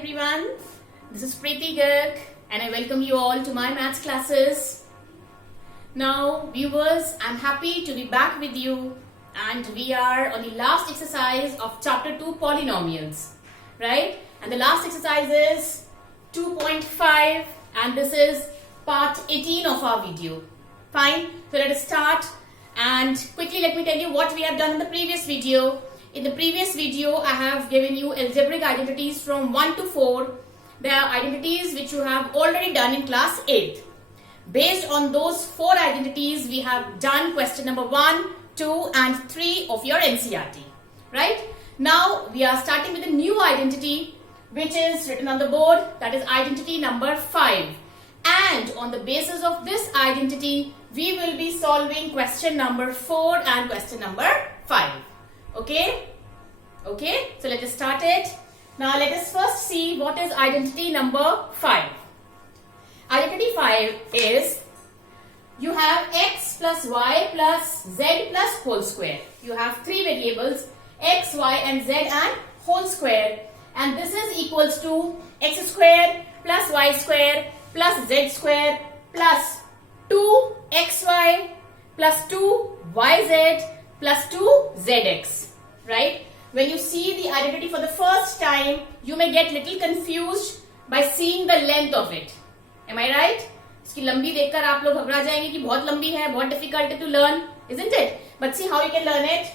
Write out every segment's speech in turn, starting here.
everyone, this is Preeti Garg and I welcome you all to my maths classes. Now viewers, I'm happy to be back with you and we are on the last exercise of chapter 2 polynomials, right? And the last exercise is 2.5 and this is part 18 of our video. Fine, so let us start and quickly let me tell you what we have done in the previous video. In the previous video, I have given you algebraic identities from 1 to 4. They are identities which you have already done in class 8. Based on those 4 identities, we have done question number 1, 2 and 3 of your NCERT. Right? Now, we are starting with a new identity which is written on the board, that is identity number 5. And on the basis of this identity, we will be solving question number 4 and question number 5. Okay, so let us start it. Now let us first see what is identity number 5. Identity 5 is you have x plus y plus z plus whole square. You have 3 variables x, y and z and whole square, and this is equals to x square plus y square plus z square plus 2xy plus 2yz plus 2zx, right? When you see the identity for the first time, you may get little confused by seeing the length of it. Am I right? इसकी लंबी देखकर आप लोग घबरा जाएंगे कि बहुत लंबी है, बहुत difficult to learn, isn't it? But see how you can learn it.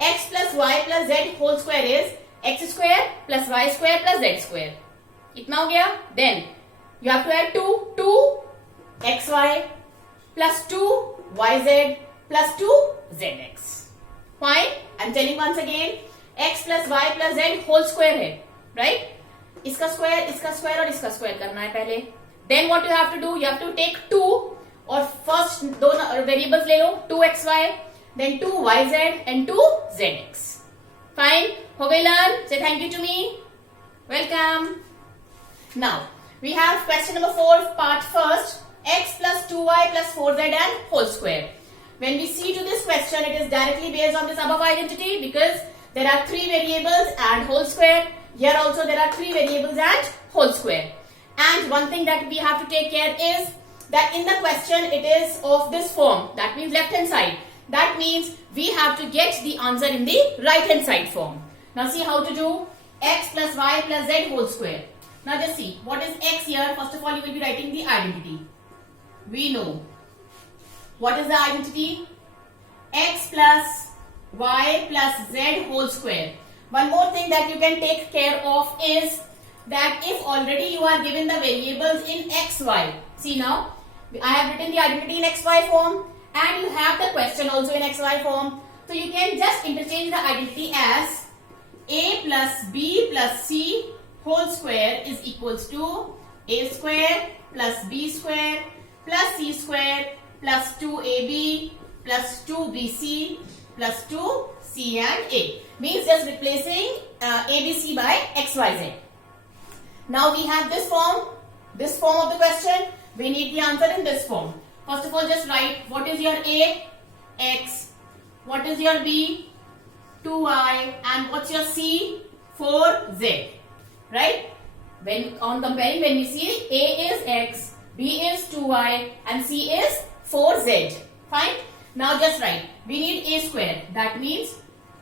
X plus y plus z whole square is x square plus y square plus z square. इतना हो गया? Then you have to add 2xy plus 2yz plus 2zx. Fine. I'm telling once again, x plus y plus z whole square है, right? इसका square और इसका square करना है पहले. Then what you have to do? You have to take 2 और first दो variables ले लो, 2xy, then 2yz and 2zx. Fine. हो गई learn? Say thank you to me. Welcome. Now we have question number 4, part first. X plus 2y plus 4z and whole square. When we see to this question, it is directly based on this above identity because there are 3 variables and whole square. Here also there are 3 variables and whole square. And one thing that we have to take care is that in the question it is of this form. That means left hand side. That means we have to get the answer in the right hand side form. Now see how to do x plus y plus z whole square. Now just see what is x here. First of all, you will be writing the identity. We know what is the identity? X plus y plus z whole square. One more thing that you can take care of is that if already you are given the variables in xy. See now, I have written the identity in xy form and you have the question also in xy form. So you can just interchange the identity as a plus b plus c whole square is equals to a square plus b square plus c square plus 2ab plus 2bc plus 2c and a. Means just replacing abc by xyz. Now we have this form of the question. We need the answer in this form. First of all, just write what is your a, x, what is your b, 2y, and what's your c, 4z. Right? When on comparing, when we see a is x, b is 2y and c is 4z. Fine. Now just write. We need a square. That means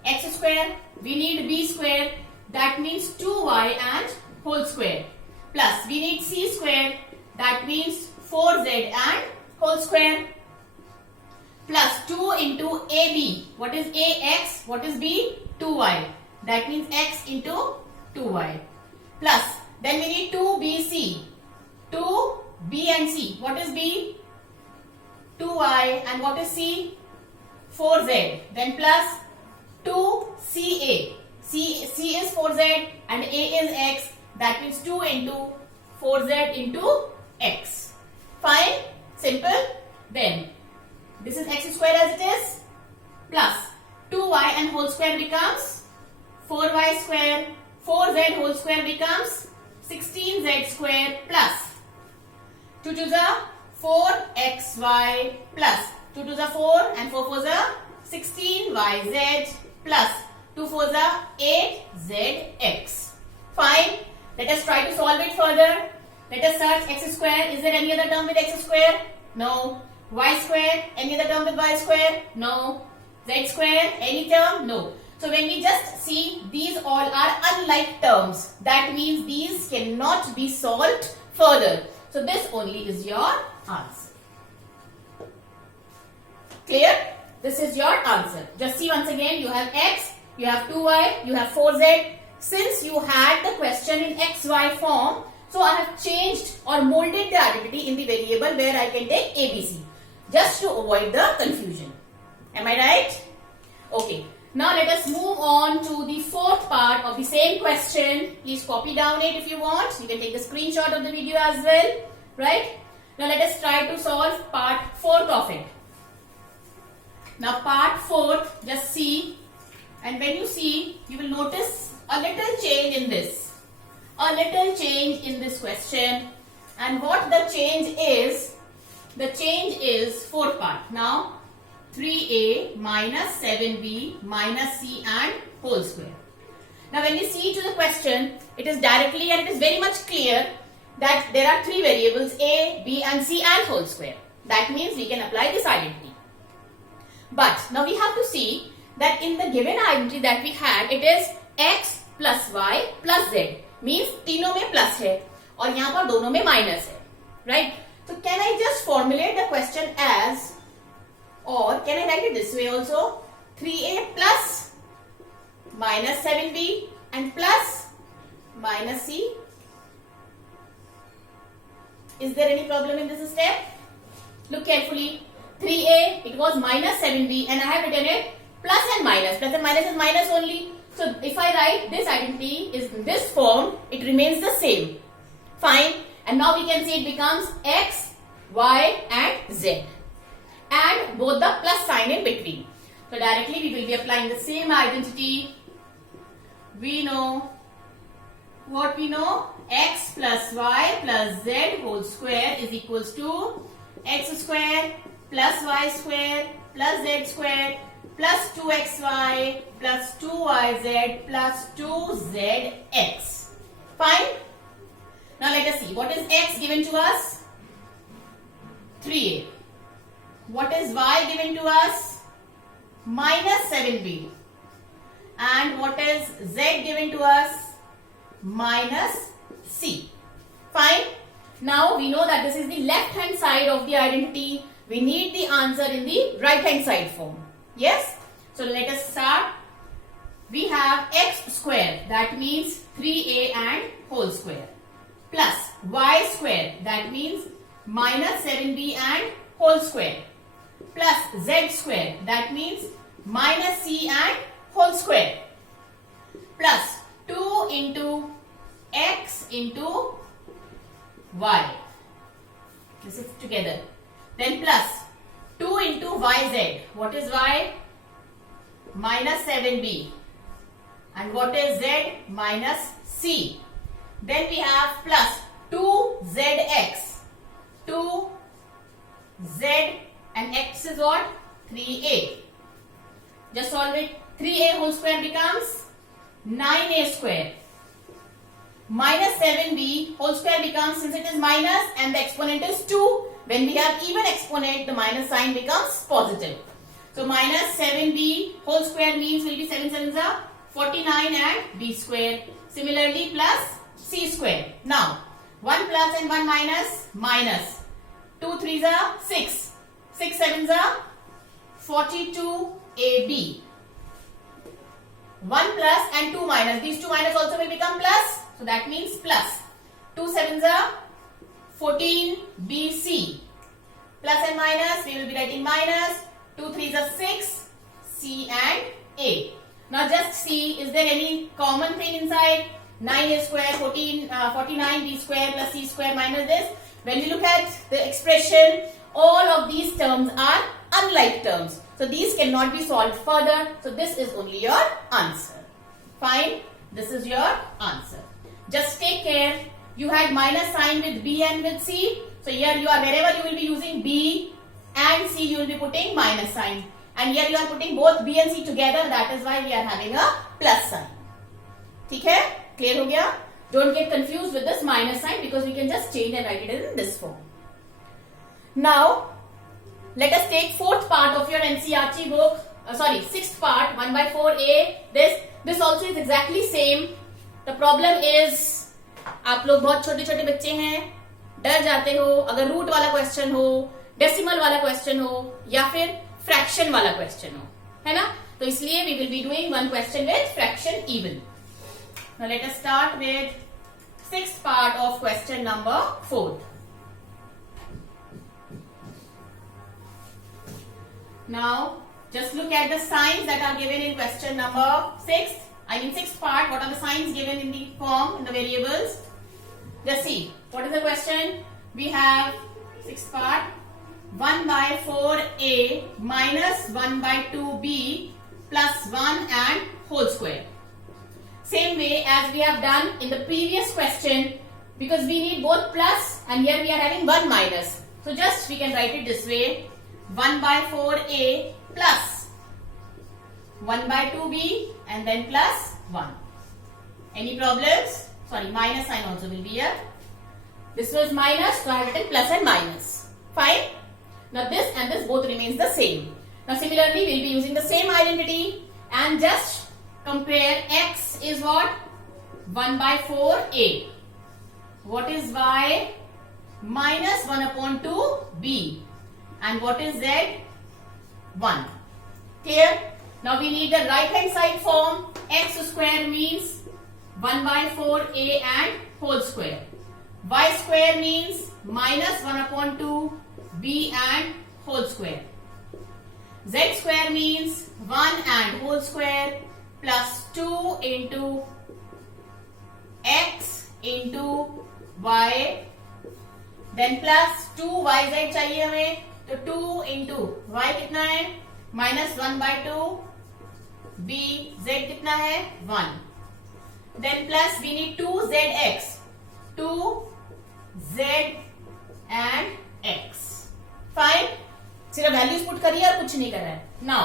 x square. We need b square. That means 2y and whole square. Plus we need c square. That means 4z and whole square. Plus 2 into ab. What is a? X. What is b? 2y. That means x into 2y. Plus then we need 2bc. 2b and c. What is b? 2y and what is c? 4z. Then plus 2ca. C is 4z and a is x. That means 2 into 4z into x. Fine? Simple? Then this is x square as it is. Plus 2y and whole square becomes 4y square. 4z whole square becomes 16z square plus 2 to the 4xy plus 2 to the 4 and 4 for the 16yz plus 2 for the 8zx. Fine. Let us try to as such, x square. Is there any other term with x square? No. Y square, any other term with y square? No. Z square, any term? No. So when we just see these all are unlike terms, that means these cannot be solved further. So this only is your answer. Clear? This is your answer. Just see once again, you have x, you have 2y, you have 4z. Since you had the question in xy form, so I have changed or molded the identity in the variable where I can take ABC, just to avoid the confusion. Am I right? Okay. Now let us move on to the fourth part of the same question. Please copy down it if you want. You can take a screenshot of the video as well. Right? Now let us try to solve part fourth of it. Now part fourth, just see, and when you see, you will notice a little change in this. A little change in this question. And what the change is fourth part. Now 3a minus 7b minus c and whole square. Now when we see to the question, it is directly and it is very much clear that there are three variables a, b and c and whole square. That means we can apply this identity. But now we have to see that in the given identity that we had, it is x plus y plus z. Means तीनों में plus है और यहाँ पर दोनों में minus है. Right? So can I just formulate the question as, or can I write it this way also? 3a plus minus 7b and plus minus c. Is there any problem in this step? Look carefully. 3a, it was minus 7b and I have written it plus and minus. Plus and minus is minus only. So if I write this identity is in this form, it remains the same. Fine. And now we can see it becomes x, y and z. And both the plus sign in between. So directly we will be applying the same identity. We know what we know. X plus y plus z whole square is equals to x square plus y square plus z square plus 2xy plus 2yz plus 2zx. Fine. Now let us see. What is x given to us? 3a. What is y given to us? Minus 7b. And what is z given to us? Minus c. Fine. Now we know that this is the left hand side of the identity. We need the answer in the right hand side form. Yes? So let us start. We have x square, that means 3a and whole square, plus y square, that means minus 7b and whole square, plus z square, that means minus c and whole square, plus 2 into x into y. This is together. Then plus 2 into yz. What is y? Minus 7b. And what is z? Minus c. Then we have plus 2zx. 2z and x is what? 3a. Just solve it. 3a whole square becomes 9a square. Minus 7b whole square becomes, since it is minus and the exponent is 2, when we have even exponent, the minus sign becomes positive. So minus 7b whole square means will be 7 7s are 49 and b square. Similarly plus c square. Now 1 plus and 1 minus, minus. 2 3s are 6. 6 7s are 42ab. 1 plus and 2 minus. These 2 minus also will become plus. So that means plus. 2 7s are 14bc. Plus and minus, we will be writing minus. 2 3s are 6, c and a. Now just see, is there any common thing inside? 9a square, 49b square plus c square minus this. When we look at the expression, all of these terms are unlike terms. So these cannot be solved further. So this is only your answer. Fine. This is your answer. Just take care. You had minus sign with b and with c. So here you are, wherever you will be using b and c, you will be putting minus sign. And here you are putting both b and c together. That is why we are having a plus sign. ठीक है? Clear हो गया? Don't get confused with this minus sign because we can just change and write it in this form. Now, let us take fourth part of your NCERT book. Sixth part, 1/4a. This also is exactly same. The problem is, आप लोग बहुत छोटे छोटे बच्चे हैं, डर जाते हो अगर रूट वाला क्वेश्चन हो, डेसिमल वाला क्वेश्चन हो या फिर फ्रैक्शन वाला क्वेश्चन हो, है ना? तो इसलिए we will be doing one question with fraction even. Now let us start with sixth part of question number 4. Now just look at the signs that are given in question number 6. Sixth part, what are the signs given in the form, in the variables? Just see, what is the question? We have sixth part, 1/4a minus 1/2b plus 1 and whole square. Same way as we have done in the previous question, because we need both plus and here we are having 1 minus. So just we can write it this way, 1/4a plus 1/2b and then plus 1. Any problems? Sorry, minus sign also will be here. This was minus, so I have written plus and minus. Fine. Now this and this both remains the same. Now similarly, we will be using the same identity and just compare x is what? 1/4a. What is y? Minus 1/2b. And what is z? 1. Clear? Now we need the right hand side form. X square means 1/4a and whole square. Y square means minus 1/2b and whole square. Z square means 1 and whole square plus 2 into x into y. Then plus 2yz चाहिए हमें, तो 2 into y कितना है? minus 1/2 b, z कितना है? 1. Then plus we need 2zx, 2z and x. Fine. सिर्फ values put करिए और कुछ नहीं कर रहा है. Now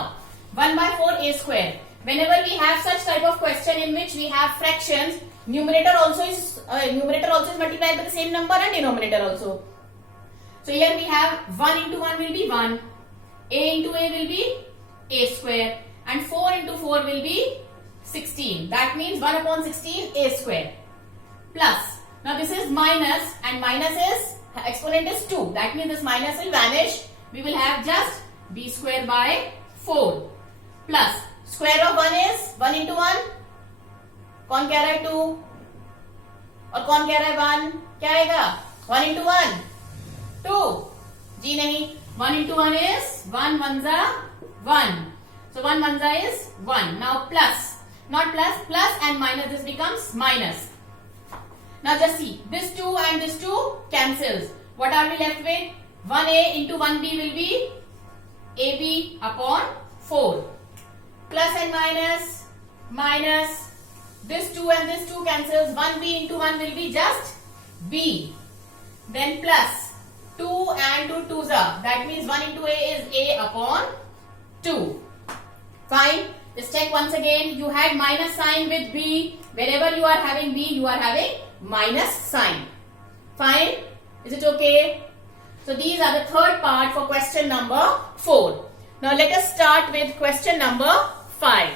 1/4a square. Whenever we have such type of question in which we have fractions, numerator also is multiplied by the same number and denominator also. So here we have 1 into 1 will be 1, a into a will be a square, and 4 into 4 will be 16. That means 1/16 a square. Plus, now this is minus and minus is, exponent is 2. That means this minus will vanish. We will have just b square by 4. Plus, square of 1 is 1 into 1. कौन कह रहा है 2? और कौन कह रहा है 1? क्या आएगा? 1 into 1? 2. जी नहीं. 1 into 1 is 1 1 1. So 1 1 is 1. Now plus, not plus, plus and minus, this becomes minus. Now just see, this 2 and this 2 cancels. What are we left with? 1a into 1b will be ab upon 4. Plus and minus, minus. This 2 and this 2 cancels. 1b into 1 will be just b. Then plus 2 and 2 2s are. That means 1 into a is a upon 2. Fine. Just check once again. You had minus sign with b. Wherever you are having b, you are having minus sign. Fine. Is it okay? So these are the third part for question number 4. Now let us start with question number 5.